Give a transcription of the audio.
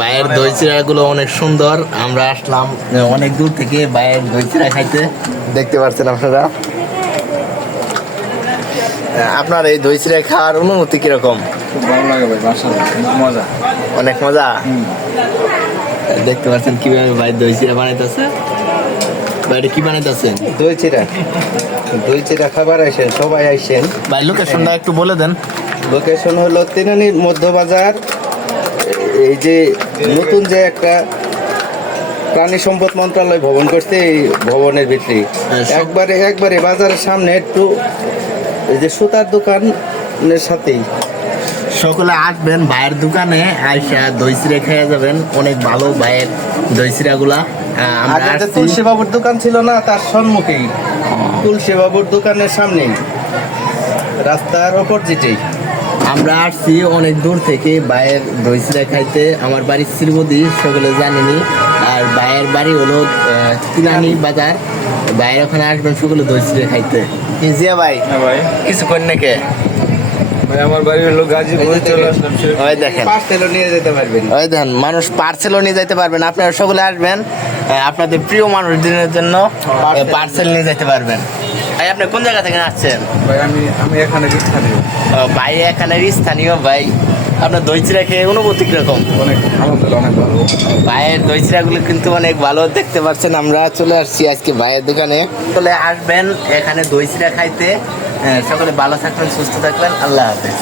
বাইয়ের দই চিড়া গুলো অনেক সুন্দর। আমরা আসলাম অনেক দূর থেকে বাইয়ের দই চিড়া খাইতে। দেখতে পাচ্ছেন আপনারা। আপনার এই দই চিড়া খাওয়ার অনুভূতি কিরকম? খুব ভালো লাগে ভাই, মাশাআল্লাহ, মজা, অনেক মজা। দেখতে পাচ্ছেন কিভাবে ভাই দই চিড়া বানাইতেছে। বাইরে কি বানাইতেছেন? দই চিড়া খাবার আসেন, সবাই আসেন। ভাই লোকেশনটা একটু বলে দেন। লোকেশন হলো তিনানি মধ্যবাজার। এই যে নতুন যে একটা প্রাণী সম্পদ মন্ত্রণালয় ভবন করছে, এই ভবনের ভিতরে একবারে বাজারের সামনে একটু এই যে সুতার দোকানের সাথেই। সকলে আসবেন ভাইয়ের দোকানে, আইসা দই চিড়া খেয়ে যাবেন। অনেক ভালো ভাইয়ের দই চিড়া গুলা। আগে যে তুলসী বাবুর দোকান ছিল না, তার সম্মুখেই তুলসী বাবুর দোকানের সামনেই, রাস্তার অপোজিটেই। আমরা আসছি অনেক দূর থেকে ভাইয়ের দই চিড়া খাইতে। আমার বাড়ি শ্রীবতী, সকলে জানেনি। আর ভাইয়ের বাড়ি হলো তিনানি বাজার। ভাইয়ের ওখানে আসবেন সকলে দই চিড়া খাইতে। জিয়া ভাই, হ্যাঁ ভাই, কিছু করেন নাকি? ভাই আমার বাড়ি হলো গাজীপুর, চলে আসলাম। ওই দেখেন, পার্সেলও নিয়ে যেতে পারবেন। ওই দেখেন মানুষ পার্সেলও নিয়ে যেতে পারবেন। আপনারা সকলে আসবেন, আপনাদের প্রিয় মানুষদের জন্য পার্সেল নিয়ে যেতে পারবেন। ভাই আপনি কোন জায়গা থেকে আসছেন? ভাই আমি এখানে স্থানীয়। ভাই এখানে স্থানীয়। ভাই আপনার দই চিড়া খেয়ে অনুভূতি কিরকম? অনেক আলহামদুলিল্লাহ, অনেক ভালো। ভাইয়ের দই চিড়াগুলো কিন্তু অনেক ভালো। দেখতে পাচ্ছেন আমরা চলে আসছি আজকে ভাইয়ের দোকানে। চলে আসবেন এখানে দই চিড়া খাইতে। সকলে ভালো থাকবেন, সুস্থ থাকবেন। আল্লাহ হাফেজ।